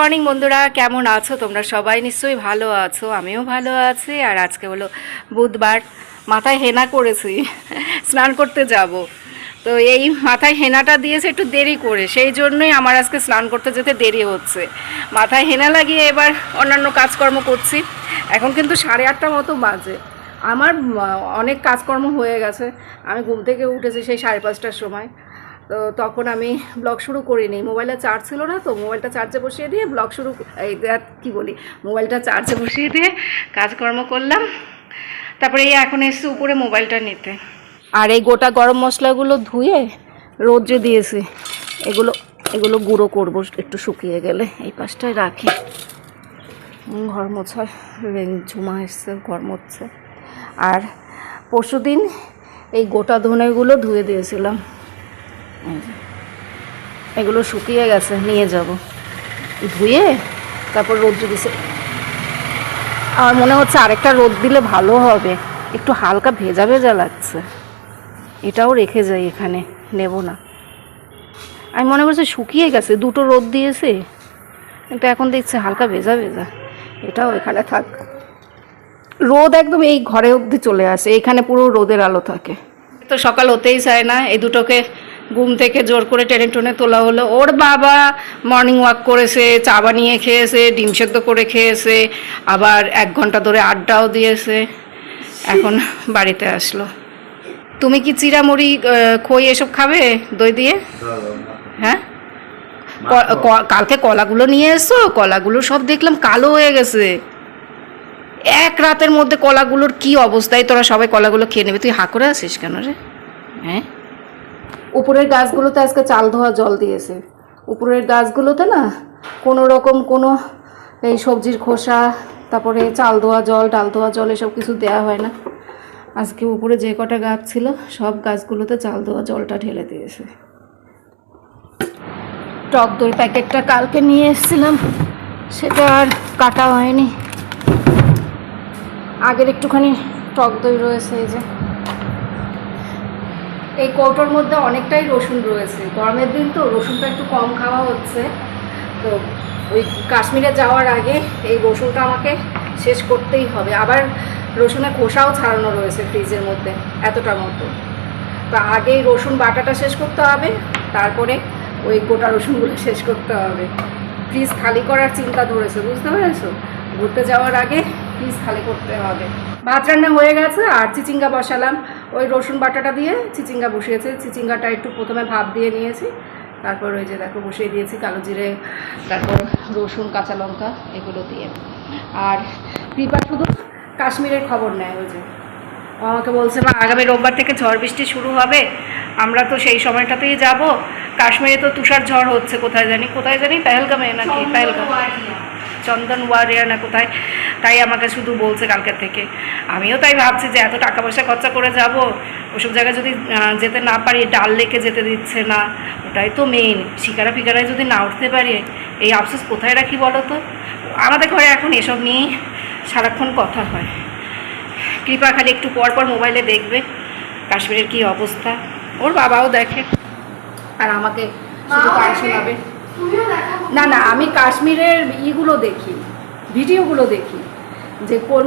Morning বন্ধুরা, কেমন আছো? তোমরা সবাই নিশ্চয়ই ভালো আছো, আমিও ভালো আছি। আর আজকে হলো বুধবার, মাথায় হেনা করেছি, স্নান করতে যাব। তো এই মাথায় হেনাটা দিয়েছে একটু দেরি করে, সেই জন্যই আমার আজকে স্নান করতে যেতে দেরি হচ্ছে। মাথায় হেনা লাগিয়ে এবার অন্যান্য কাজকর্ম করছি। এখন কিন্তু সাড়ে আটটা মতো বাজে। আমার অনেক কাজকর্ম হয়ে গেছে। আমি ঘুম থেকে উঠেছি সেই সাড়ে পাঁচটার সময়। তো তখন আমি ব্লগ শুরু করিনি। মোবাইলে চার্জ ছিল না তো মোবাইলটা চার্জে বসিয়ে দিয়ে ব্লগ শুরু এই কী বলি, মোবাইলটা চার্জে বসিয়ে দিয়ে কাজকর্ম করলাম। তারপরে এই এখন এসছি উপরে মোবাইলটা নিতে। আর এই গোটা গরম মশলাগুলো ধুয়ে রোদ্রে দিয়েছি। এগুলো এগুলো গুঁড়ো করব একটু শুকিয়ে গেলে। এই পাশটায় রাখি। ঘর মোছার ঝুমা এসছে, ঘর মুছছে। আর পরশু দিন এই গোটা ধনেগুলো ধুয়ে দিয়েছিলাম। এগুলো শুকিয়ে গেছে, নিয়ে যাব। ধুয়ে তারপর রোদ্রে দিছে। আমার মনে হচ্ছে আরেকটা রোদ দিলে ভালো হবে। একটু হালকা ভেজা ভেজা লাগছে। এটাও রেখে যাই এখানে, নেব না। আমি মনে করছি শুকিয়ে গেছে, দুটো রোদ দিয়েছে। কিন্তু এখন দেখছি হালকা ভেজা ভেজা। এটাও এখানে থাক। রোদ একদম এই ঘরে অবধি চলে আসে, এখানে পুরো রোদের আলো থাকে। তো সকাল হতেই চায় না, এই দুটোকে ঘুম থেকে জোর করে টেনে টনে তোলা হলো। ওর বাবা মর্নিং ওয়াক করেছে চা বানিয়ে খেয়েছে ডিম সেদ্ধ করে খেয়েছে আবার এক ঘণ্টা ধরে আড্ডাও দিয়েছে। এখন বাড়িতে আসলো। তুমি কি চিরামুড়ি খই এসব খাবে দই দিয়ে? হ্যাঁ? কালকে কলাগুলো নিয়ে এসো কলাগুলো সব দেখলাম কালো হয়ে গেছে। এক রাতের মধ্যে কলাগুলোর কি অবস্থায় তোরা সবাই কলাগুলো খেয়ে নেবে? তুই হা করে আসিস কেন রে? হ্যাঁ? উপরের গাছগুলোতে আজকে চাল ধোয়া জল দিয়েছে। উপরের গাছগুলোতে না কোনো রকম কোনো এই সবজির খোসা, তারপরে চাল ধোয়া জল, ডাল ধোয়া জল এসব কিছু দেওয়া হয় না। আজকে উপরে যে কটা গাছ ছিল, সব গাছগুলোতে চাল ধোয়া জলটা ঢেলে দিয়েছে। টক দই প্যাকেটটা কালকে নিয়ে এসেছিলাম, সেটা আর কাটা হয়নি। আগের একটুখানি টক দই রয়েছে এই যে। এই কৌটোর মধ্যে অনেকটাই রসুন রয়েছে। গরমের দিন তো রসুনটা একটু কম খাওয়া হচ্ছে। তো ওই কাশ্মীরে যাওয়ার আগে এই রসুনটা আমাকে শেষ করতেই হবে। আবার রসুনের খোসাও ছাড়ানো রয়েছে ফ্রিজের মধ্যে এতটা মতো। তো আগে রসুন বাটাটা শেষ করতে হবে, তারপরে ওই গোটা রসুনগুলো শেষ করতে হবে। ফ্রিজ খালি করার চিন্তা ধরেছে, বুঝতে পেরেছ? ঘুরতে যাওয়ার আগে ফ্রিজ খালি করতে হবে। ভাত রান্না হয়ে গেছে, আর চিচিঙ্গা বসালাম। ওই রসুন বাটাটা দিয়ে চিচিঙ্গা বসিয়েছে। চিচিঙ্গাটা একটু প্রথমে ভাপ দিয়ে নিয়েছি। তারপর ওই যে দেখো বসিয়ে দিয়েছি কালো জিরে, তারপর রসুন, কাঁচা লঙ্কা, এগুলো দিয়ে। আর কৃপা শুধু কাশ্মীরের খবর নেয় ওই যে। আমাকে বলছে, মা, আগামী রোববার থেকে ঝড় বৃষ্টি শুরু হবে। আমরা তো সেই সময়টাতেই যাব। কাশ্মীরে তো তুষার ঝড় হচ্ছে, কোথায় জানি কোথায় জানি, পেহেলগামে নাকি, পেহেলগাম। চন্দন ওয়ারিয়া না কোথায়? তাই আমাকে শুধু বলছে কালকের থেকে। আমিও তাই ভাবছি যে এত টাকা পয়সা খরচা করে যাব ওসব জায়গায় যদি যেতে না পারি ডাল লেকে যেতে দিচ্ছে না ওটাই তো মেইন শিকারা ফিকারায় যদি না উঠতে পারি এই আফসোস কোথায় রাখি বলো তো আমাদের ঘরে এখন এসব নিয়েই সারাক্ষণ কথা হয়। কৃপা খালি একটু পর পর মোবাইলে দেখবে কাশ্মীরের কি অবস্থা। ওর বাবাও দেখে আর আমাকে শুধু গান শোনাবে। না না আমি কাশ্মীরের ইগুলো দেখি। ভিডিওগুলো দেখি, যে কোন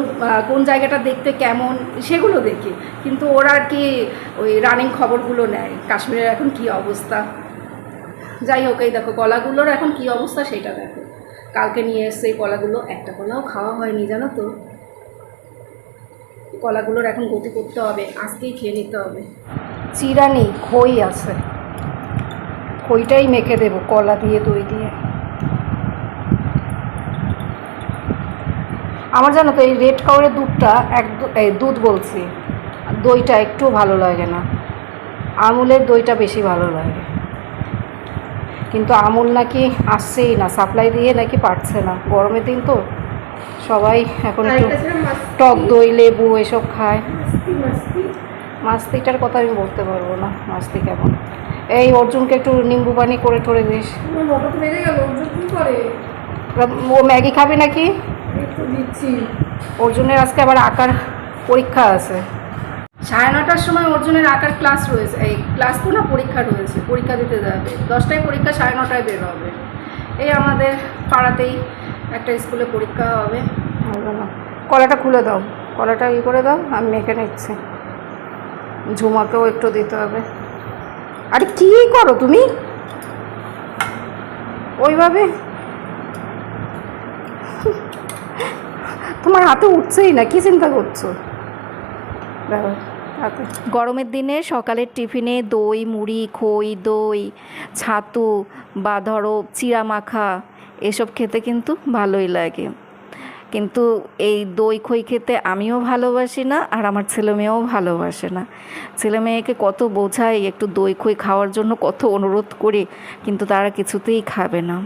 কোন জায়গাটা দেখতে কেমন, সেগুলো দেখি। কিন্তু ওরা আর কি ওই রানিং খবরগুলো নেয়, কাশ্মীরের এখন কি অবস্থা? যাই হোক, এই দেখো, কলাগুলোর এখন কি অবস্থা সেটা দেখো। কালকে নিয়ে এসছে এই কলাগুলো, একটা কলাও খাওয়া হয়নি, জানো তো? কলাগুলোর এখন গতি করতে হবে, আজকেই খেয়ে নিতে হবে। চিরা নেই খই আছে। খইটাই মেখে দেবো, কলা দিয়ে দই দিয়ে। আমার জানো তো এই রেড কাউরের দুধটা এক এই দুধ বলছি দইটা একটু ভালো লাগে না। আমুলের দইটা বেশি ভালো লাগে। কিন্তু আমুল নাকি আসছেই না সাপ্লাই দিয়ে নাকি পারছে না। গরমের দিন তো সবাই এখন একটু টক দই লেবু এসব খায়। মাস্তিটার কথা আমি বলতে পারব না মাস্তি কেমন। এই অর্জুনকে একটু নিম্বু পানি করে ঠরে দিস। ও ম্যাগি খাবে নাকি? দিচ্ছি। অর্জুনের আজকে আবার আঁকার পরীক্ষা আছে। সাড়ে নটার সময় অর্জুনের আঁকার ক্লাস রয়েছে এই ক্লাস তো না পরীক্ষা রয়েছে পরীক্ষা দিতে যাবে। দশটায় পরীক্ষা সাড়ে নটায় বের হবে। এই আমাদের পাড়াতেই একটা স্কুলে পরীক্ষা হবে। কলাটা খুলে দাও। কলাটা ই করে দাও আমি মেখে নিচ্ছি। ঝুমাকেও একটু দিতে হবে। আরে কী করো তুমি? ওইভাবে? তোমার হাতে উঠছেই না, কি চিন্তা করছ? গরমের দিনে সকালের টিফিনে দই, মুড়ি, খই, দই, ছাতু বা ধরো চিড়া মাখা, এসব খেতে কিন্তু ভালোই লাগে। কিন্তু এই দই, খই খেতে আমিও ভালোবাসি না আর আমার ছেলে মেয়েও ভালোবাসে না। ছেলে মেয়েকে কত বোঝাই, একটু দই, খই খাওয়ার জন্য কত অনুরোধ করি, কিন্তু তারা কিছুতেই খাবে না।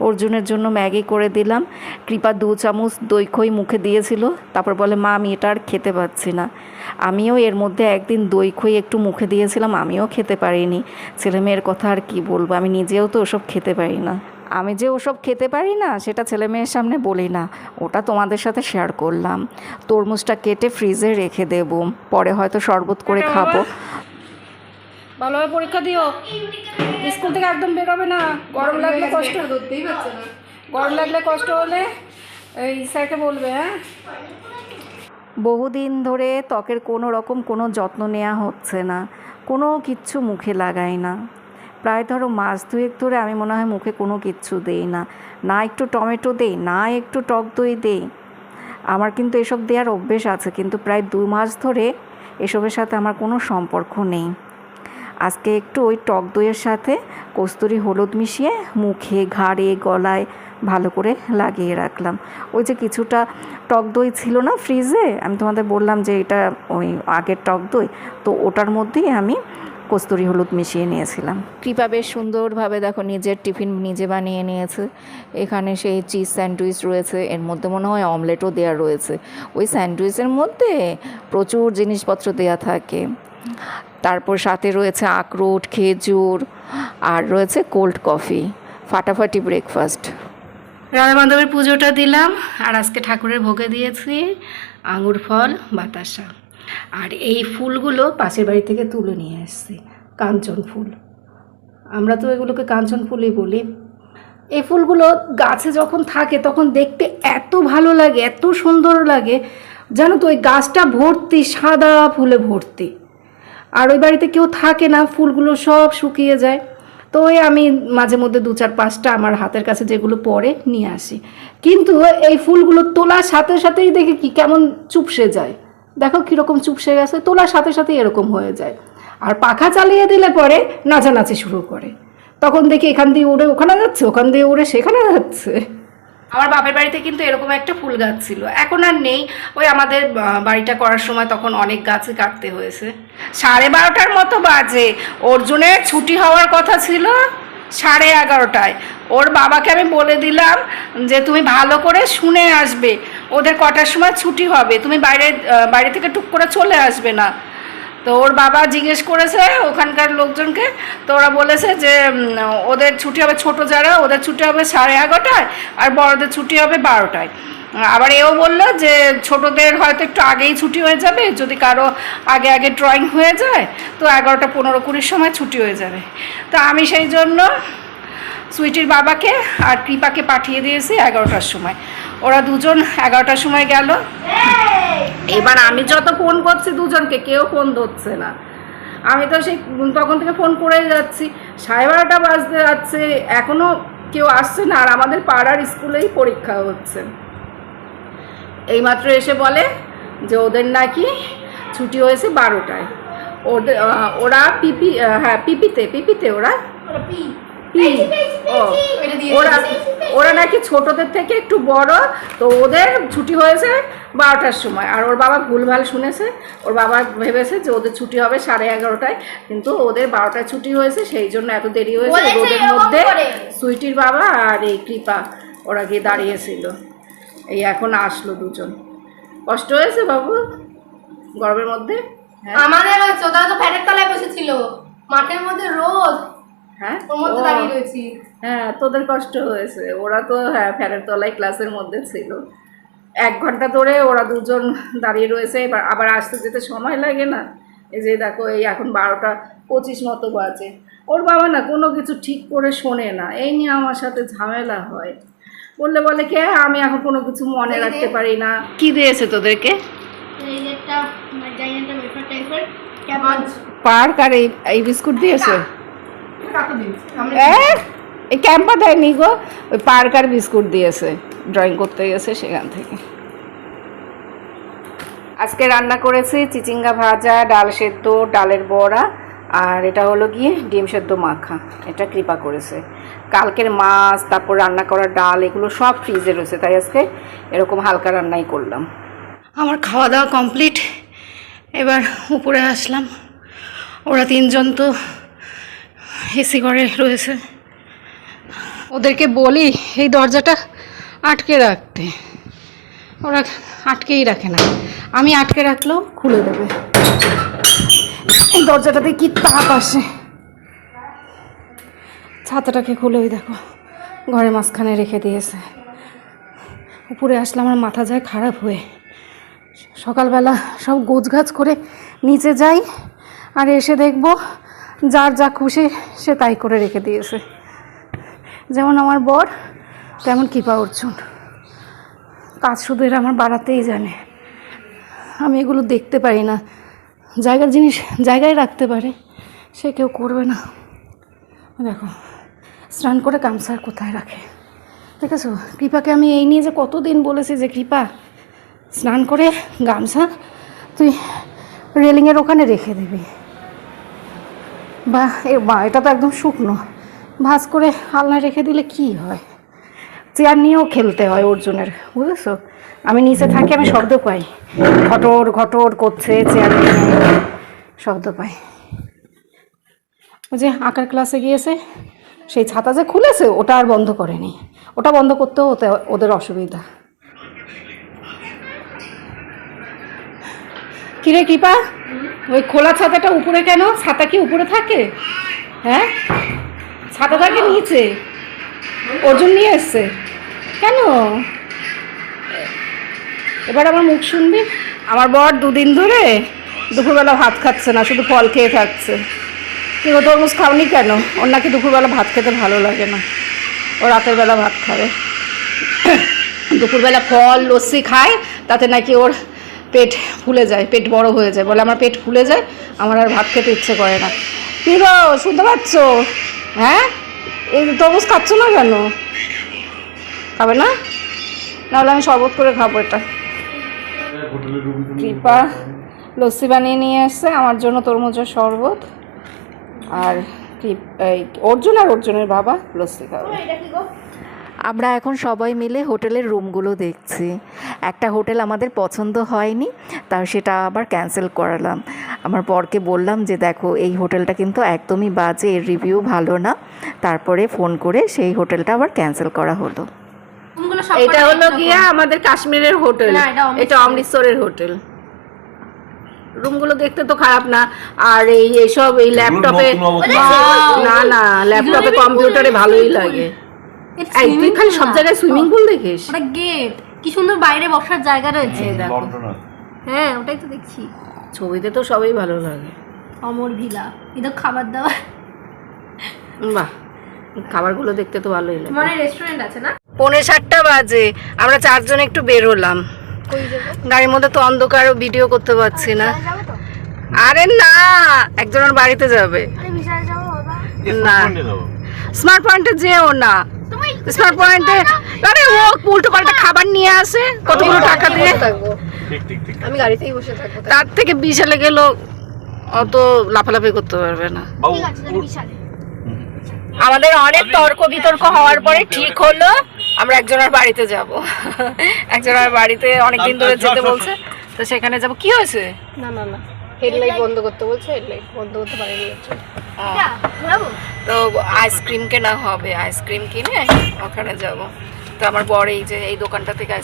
অর্জুনের জন্য ম্যাগি করে দিলাম। কৃপা দু চামচ দই খই মুখে দিয়েছিল। তারপর বলে মা আমি এটা আর খেতে পাচ্ছি না। আমিও এর মধ্যে একদিন দই খই একটু মুখে দিয়েছিলাম আমিও খেতে পারিনি। ছেলে মেয়ের কথা আর কি বলব? আমি নিজেও তো ওসব খেতে পারি না। আমি যে ওসব খেতে পারি না সেটা ছেলে মেয়ের সামনে বলি না। ওটা তোমাদের সাথে শেয়ার করলাম। তরমুজটা কেটে ফ্রিজে রেখে দেব। পরে হয়তো শরবত করে খাব। ভালোভাবে পরীক্ষা দিও। স্কুল থেকে একদম বেরোবে না। গরম লাগলে কষ্ট। ধরতেই পারছে না। গরম লাগলে কষ্ট হলে এই স্যারকে বলবে হ্যাঁ? বহুদিন ধরে ত্বকের কোনো রকম কোনো যত্ন নেওয়া হচ্ছে না। কোনো কিচ্ছু মুখে লাগাই না। প্রায় ধরো মাস দুয়েক ধরে আমি মনে হয় মুখে কোনো কিচ্ছু দেই না। না একটু টমেটো দেই না একটু টক দই দেই। আমার কিন্তু এসব দেওয়ার অভ্যেস আছে কিন্তু প্রায় দু মাস ধরে এসবের সাথে আমার কোনো সম্পর্ক নেই। আজকে একটু ওই টক দইয়ের সাথে কস্তুরি হলুদ মিশিয়ে মুখে, ঘাড়ে, গলায় ভালো করে লাগিয়ে রাখলাম। ওই যে কিছুটা টক দই ছিল না ফ্রিজে, আমি তোমাদের বললাম যে এটা ওই আগের টক দই, তো ওটার মধ্যেই আমি কস্তুরি হলুদ মিশিয়ে নিয়েছিলাম। কৃপা বেশ সুন্দরভাবে দেখো নিজের টিফিন নিজে বানিয়ে নিয়েছে। এখানে সেই চিজ স্যান্ডউইচ রয়েছে, এর মধ্যে মনে হয় অমলেটও দেওয়া রয়েছে। ওই স্যান্ডউইচের মধ্যে প্রচুর জিনিসপত্র দেওয়া থাকে। তারপর সাথে রয়েছে আখরোট, খেজুর, আর রয়েছে কোল্ড কফি ফাটাফাটি ব্রেকফাস্ট রাধা মাধবের পুজোটা দিলাম, আর আজকে ঠাকুরের ভোগে দিয়েছি আঙুর ফল, বাতাসা। আর এই ফুলগুলো পাশের বাড়ি থেকে তুলে নিয়ে এসেছি, কাঞ্চন ফুল। আমরা তো এগুলোকে কাঞ্চন ফুলই বলি। এই ফুলগুলো গাছে যখন থাকে, তখন দেখতে এত ভালো লাগে, এত সুন্দর লাগে। জানো তো, ওই গাছটা ভর্তি, সাদা ফুলে ভর্তি। আর ওই বাড়িতে কেউ থাকে না, ফুলগুলো সব শুকিয়ে যায়। তো ওই আমি মাঝে মধ্যে দু চার পাঁচটা আমার হাতের কাছে যেগুলো পড়ে নিয়ে আসি। কিন্তু এই ফুলগুলো তোলার সাথে সাথেই দেখি কি, কেমন চুপসে যায়। দেখো কীরকম চুপসে গেছে, তোলার সাথে সাথে এরকম হয়ে যায়। আর পাখা চালিয়ে দিলে পরে নাচানাচি শুরু করে। তখন দেখি এখান দিয়ে উড়ে, ওখানে যাচ্ছে, ওখান দিয়ে উড়ে সেখানে যাচ্ছে। আমার বাপের বাড়িতে কিন্তু এরকম একটা ফুল গাছ ছিল। এখন আর নেই। ওই আমাদের বাড়িটা করার সময় তখন অনেক গাছই কাটতে হয়েছে। সাড়ে বারোটার মতো বাজে। অর্জুনের ছুটি হওয়ার কথা ছিল সাড়ে এগারোটায়। ওর বাবাকে আমি বলে দিলাম যে, তুমি ভালো করে শুনে আসবে। ওদের কটার সময় ছুটি হবে। তুমি বাইরে বাইরে থেকে টুক করে চলে আসবে না। তো ওর বাবা জিজ্ঞেস করেছে ওখানকার লোকজনকে, তো ওরা বলেছে যে ওদের ছুটি হবে ছোট যারা, ওদের ছুটি হবে সাড়ে এগারোটায় আর বড়দের ছুটি হবে বারোটায়। আবার এও বলল যে, ছোটদের হয়তো একটু আগেই ছুটি হয়ে যাবে, যদি কারও আগে আগে ড্রয়িং হয়ে যায়, তো এগারোটা পনেরো কুড়ির সময় ছুটি হয়ে যাবে। তো আমি সেই জন্য সুইটির বাবাকে আর কৃপাকে পাঠিয়ে দিয়েছি এগারোটার সময়। ওরা দুজন এগারোটার সময় গেল। এবার আমি যত ফোন করছি দুজনকে, কেউ ফোন ধরছে না। আমি তো সেই, তখন থেকে ফোন করেই যাচ্ছি। সাড়ে বারোটা বাজতে যাচ্ছে এখনও কেউ আসছে না, আর আমাদের পাড়ার স্কুলেই পরীক্ষা হচ্ছে। এইমাত্র এসে বলে যে ওদের নাকি ছুটি হয়েছে বারোটায়। ওদের ওরা পিপি হ্যাঁ পিপিতে পিপিতে ওরা? ও ওরা ওরা নাকি ছোটদের থেকে একটু বড় তো ওদের ছুটি হয়েছে বারোটার সময়। আর ওর বাবা ভুলভাল শুনেছে ওর বাবা ভেবেছে যে ওদের ছুটি হবে সাড়ে এগারোটায় কিন্তু ওদের বারোটায় ছুটি হয়েছে সেই জন্য এত দেরি হয়েছে। রোদের মধ্যে সুইটির বাবা আর এই কৃপা ওরা গিয়ে দাঁড়িয়েছিল। এই এখন আসলো দুজন। কষ্ট হয়েছে বাবু? গরমের মধ্যে? হ্যাঁ। আমাদের ওরা তো ফ্যানের তলায় বসেছিল। মাঠের মধ্যে রোদ। হ্যাঁ? হ্যাঁ তোদের কষ্ট হয়েছে। ওরা তো হ্যাঁ ফ্যানের তলায় ক্লাসের মধ্যে ছিল। এক ঘণ্টা ধরে ওরা দুজন দাঁড়িয়ে রয়েছে। এবার আবার আসতে যেতে সময় লাগে না। এই যে দেখো এই এখন বারোটা পঁচিশ মতো বাজে। ওর বাবা না কোনো কিছু ঠিক করে শোনে না। এই নিয়ে আমার সাথে ঝামেলা হয়। বললে বলে কে? আমি এখন কোনো কিছু মনে রাখতে পারি না। কি দিয়েছে তোদেরকে? ক্যাবাজ পার্ক আর এই এই বিস্কুট দিয়েছে? এই ক্যাম্পা দেয়নি গো। ওই পার্ক আর বিস্কুট দিয়েছে। ড্রয়িং করতে গেছে সেখান থেকে। আজকে রান্না করেছি চিচিঙ্গা ভাজা ডাল সেদ্ধ ডালের বড়া আর এটা হলো গিয়ে ডিম সেদ্ধ মাখা। এটা কৃপা করেছে। কালকের মাছ তারপর রান্না করা ডাল এগুলো সব ফ্রিজে রয়েছে। তাই আজকে এরকম হালকা রান্নাই করলাম। আমার খাওয়া দাওয়া কমপ্লিট এবার উপরে আসলাম। ওরা তিনজন তো এসি ঘরে রয়েছে। ওদেরকে বলি, এই দরজাটা আটকে রাখতে। ওরা আটকেই রাখে না। আমি আটকে রাখলেও খুলে দেবে। এই দরজাটাতে কি তাপ আসে। ছাতাটাকে খুলে ওই দেখো, ঘরের মাঝখানে রেখে দিয়েছে। উপরে আসলে আমার মাথা যায় খারাপ হয়ে। সকালবেলা সব গোছগাছ করে নিচে যাই, আর এসে দেখব যার যা খুশি সে তাই করে রেখে দিয়েছে। যেমন আমার বর, তেমন কৃপা অর্জুন। কাজ শুধু এরা আমার বাড়াতেই জানে। আমি এগুলো দেখতে পারি না। জায়গার জিনিস জায়গায় রাখতে পারে, সে কেউ করবে না। দেখো, স্নান করে গামছার কোথায় রাখে? ঠিক আছে? কৃপাকে আমি এই নিয়ে যে কতদিন বলেছি যে, কৃপা, স্নান করে গামছা তুই রেলিংয়ের ওখানে রেখে দিবি। বা এ বা, এটা তো একদম শুকনো। ভাজ করে আলনায় রেখে দিলে কি হয়? চেয়ার নিয়েও খেলতে হয় অর্জুনের, বুঝেছ? আমি নিচে থাকি, আমি শব্দ পাই। ঘটর ঘটর করছে, চেয়ার শব্দ পাই। ওই যে আঁকার ক্লাসে গিয়েছে, সেই ছাতা যে খুলেছে, ওটা আর বন্ধ করেনি। ওটা বন্ধ করতেও ওদের অসুবিধা। কিরে কৃপা? ওই খোলা ছাতাটা উপরে কেন? ছাতা কি উপরে থাকে? হ্যাঁ? ছাতা থাকে নিচে। অর্জুন নিয়ে এসছে। কেন? এবার আমার মুখ শুনবি? আমার বর দুদিন ধরে দুপুরবেলা ভাত খাচ্ছে না, শুধু ফল খেয়ে থাকছে। তুই ও তরমুজ খাওনি কেন? ওর নাকি দুপুরবেলা ভাত খেতে ভালো লাগে না। ও রাতের বেলা ভাত খাবে। দুপুরবেলা ফল, লস্যি খায়, তাতে নাকি ওর পেট ফুলে যায়, পেট বড় হয়ে যায়। বলে, আমার পেট ফুলে যায়, আমার আর ভাত খেতে ইচ্ছে করে না। কি গো, শুনতে পাচ্ছ? হ্যাঁ? এই তরমুজ খাচ্ছ না কেন? খাবে না? নাহলে আমি শরবত করে খাব এটা। কৃপা লস্যি বানিয়ে নিয়ে এসছে, আমার জন্য তরমুজের শরবত। আর এই অর্জুন আর অর্জুনের বাবা লস্যি খাবে। কি আমরা এখন সবাই মিলে হোটেলের রুমগুলো দেখছি। একটা হোটেল আমাদের পছন্দ হয়নি তা সেটা আবার ক্যান্সেল করালাম। আমার বরকে বললাম যে দেখো এই হোটেলটা কিন্তু একদমই বাজে এর রিভিউ ভালো না। তারপরে ফোন করে সেই হোটেলটা আবার ক্যান্সেল করা হলো। এটা হলো। গিয়া আমাদের কাশ্মীরের হোটেল। এটা অমৃতসরের। হোটেল। রুমগুলো দেখতে তো খারাপ না। আর এই এইসব এই ল্যাপটপে না না ল্যাপটপে কম্পিউটারে ভালোই লাগে। এই তুই খালি সব জায়গায় সুইমিং পুল দেখিস? ওটা গেট কি সুন্দর বাইরে বসার জায়গা রয়েছে। দেখো হ্যাঁ ওটাই তো দেখছি। ছবিতে তো সবই ভালো লাগে। অমর ভিলা। এটা খাবার দাবার। বাহ খাবারগুলো দেখতে তো ভালোই লাগে। মানে রেস্টুরেন্ট আছে না? পৌনে সাতটা বাজে। আমরা চারজন একটু বের হলাম। গাড়ির মধ্যে তো অন্ধকার ভিডিও করতে পারছি না। আরে না একজনের বাড়িতে যাবে। না। স্মার্ট পয়েন্টে যেও না। পয়েন্টে আরে ও উল্টো পাল্টা খাবার নিয়ে আসে কতগুলো টাকা দিয়ে। থাকব। ঠিক ঠিক ঠিক। আমি গাড়িতেই বসে থাকব। তার থেকে বিশালে গেল অত লাফালাফি করতে পারবে না। আমাদের অনেক তর্ক বিতর্ক হওয়ার পরে ঠিক হলো আমরা একজনের বাড়িতে যাব। একজনের বাড়িতে অনেকদিন ধরে যেতে বলছে তো সেখানে যাব। কি হয়েছে? না না না। হেডলাইট বন্ধ করতে বলছে হেডলাইট বন্ধ করতে পারেনি তো আইসক্রিম কেনা হবে আইসক্রিম কিনে ওখানে যাব। তো আমার বড় এই যে এই দোকানটা থেকে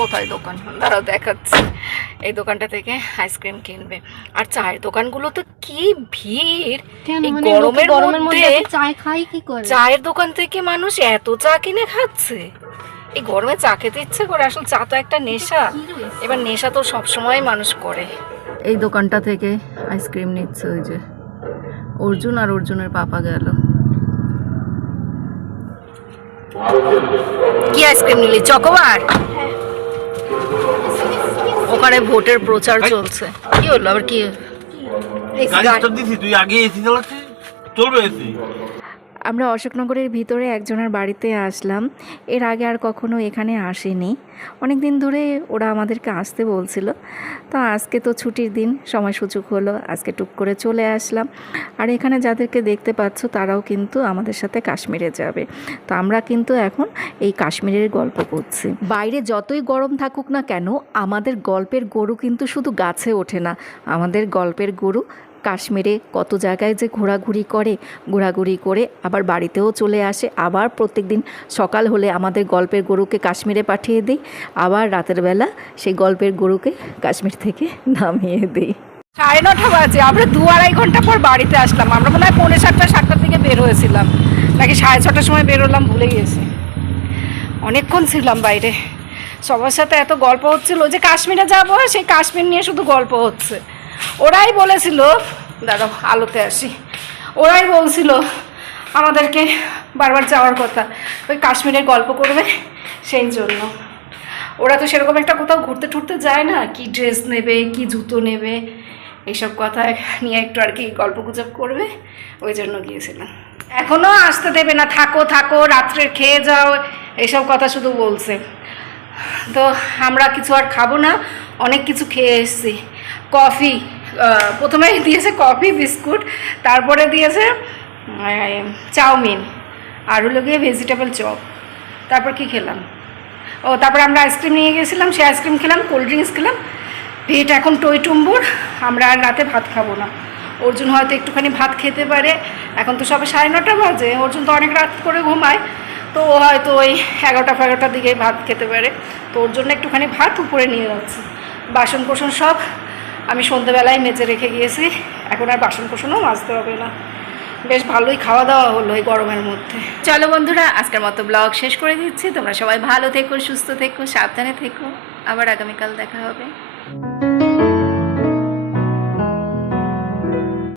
কোথায় দোকান? দাঁড়াও দেখাচ্ছি। এই দোকানটা থেকে আইসক্রিম কিনবে। আর চায়ের দোকানগুলো তো কি ভিড়? মানে গরমের গরমের মধ্যে মধ্যে চায় খাই কি করে? চায়ের দোকান থেকে মানুষ এত চা কিনে খাচ্ছে। এই গরমে চা খেতে ইচ্ছে করে আসলে চা তো একটা নেশা। এবার নেশা তো সবসময় মানুষ করে। এই দোকানটা থেকে আইসক্রিম নিচ্ছে ওই যে। অর্জুন আর অর্জুনের পাপা গেল। কি আইসক্রিম নিলি? চকোবার? ওখানে ভোটের প্রচার চলছে। কি হলো? আবার কি? গাড়ি স্টার্ট দিছি তুই আগে এসি চালাচ্ছিস? চলবে এসি আমরা অশোকনগরের ভিতরে একজনের বাড়িতে আসলাম। এর আগে আর কখনো এখানে আসেনি। অনেক দিন ধরে ওরা আমাদেরকে আসতে বলছিল। তো আজকে তো ছুটির দিন, সময় সুযোগ হলো, আজকে টুক করে চলে আসলাম। আর এখানে যাদেরকে দেখতে পাচ্ছ, তারাও কিন্তু আমাদের সাথে কাশ্মীরে যাবে। তো আমরা কিন্তু এখন এই কাশ্মীরের গল্প করছি। বাইরে যতই গরম থাকুক না কেন, আমাদের গল্পের গরু কিন্তু শুধু গাছে ওঠে না। আমাদের গল্পের গরু কাশ্মীরে কত জায়গায় যে ঘোরাঘুরি করে ঘোরাঘুরি করে আবার বাড়িতেও চলে আসে। আবার প্রত্যেক দিন সকাল হলে আমাদের গল্পের গরুকে কাশ্মীরে পাঠিয়ে দিই। আবার রাতের বেলা সেই গল্পের গরুকে কাশ্মীর থেকে নামিয়ে দিই। সাড়ে নটা বাজে, আমরা দু আড়াই ঘণ্টা পর বাড়িতে আসলাম। আমরা মনে হয় পৌনে সাতটা, সাতটার দিকে বের হয়েছিলাম। নাকি সাড়ে ছটার সময় বেরোলাম ভুলে গেছি অনেকক্ষণ ছিলাম বাইরে। সবার সাথে এত গল্প হচ্ছিল যে কাশ্মীরে যাব, সেই কাশ্মীর নিয়ে শুধু গল্প হচ্ছে। ওরাই বলেছিল দাদা আলোতে আসি। ওরাই বলছিল আমাদেরকে বারবার যাওয়ার কথা, ওই কাশ্মীরের গল্প করবে সেই জন্য। ওরা তো সেরকম একটা কোথাও ঘুরতে টুরতে যায় না, কি ড্রেস নেবে, কি জুতো নেবে, এইসব কথা নিয়ে একটু আর কি গল্প গুজব করবে, ওই জন্য গিয়েছিলাম। এখনও আসতে দেবে না, থাকো থাকো, রাত্রে খেয়ে যাও, এইসব কথা শুধু বলছে। তো আমরা কিছু আর খাব না, অনেক কিছু খেয়ে এসেছি। কফি প্রথমে দিয়েছে কফি, বিস্কুট, তারপরে দিয়েছে চাউমিন, আর হলো গিয়ে ভেজিটেবল চপ তারপর কি খেলাম? ও, তারপর আমরা আইসক্রিম নিয়ে গেছিলাম সেই আইসক্রিম খেলাম কোল্ড ড্রিঙ্কস খেলাম। পেট এখন টই টুম্বুর, আমরা আর রাতে ভাত খাব না। অর্জুন হয়তো একটুখানি ভাত খেতে পারে। এখন তো সবে সাড়ে নটা বাজে, অর্জুন তো অনেক রাত করে ঘুমায়। তো ও হয়তো ওই এগারোটা ফেগারোটার দিকে ভাত খেতে পারে। তো ওর জন্য একটুখানি ভাত উপরে নিয়ে যাচ্ছে। বাসন কোসন সব আমি সন্ধ্যেবেলায় মেজে রেখে গিয়েছি, এখন আর বাসন কোসনও মাজতে হবে না। বেশ ভালোই খাওয়া দাওয়া হলো এই গরমের মধ্যে। চলো বন্ধুরা, আজকের মতো ব্লগ শেষ করে দিচ্ছি। তোমরা সবাই ভালো থেকো, সুস্থ থেকো, সাবধানে থেকো। আবার আগামীকাল দেখা হবে।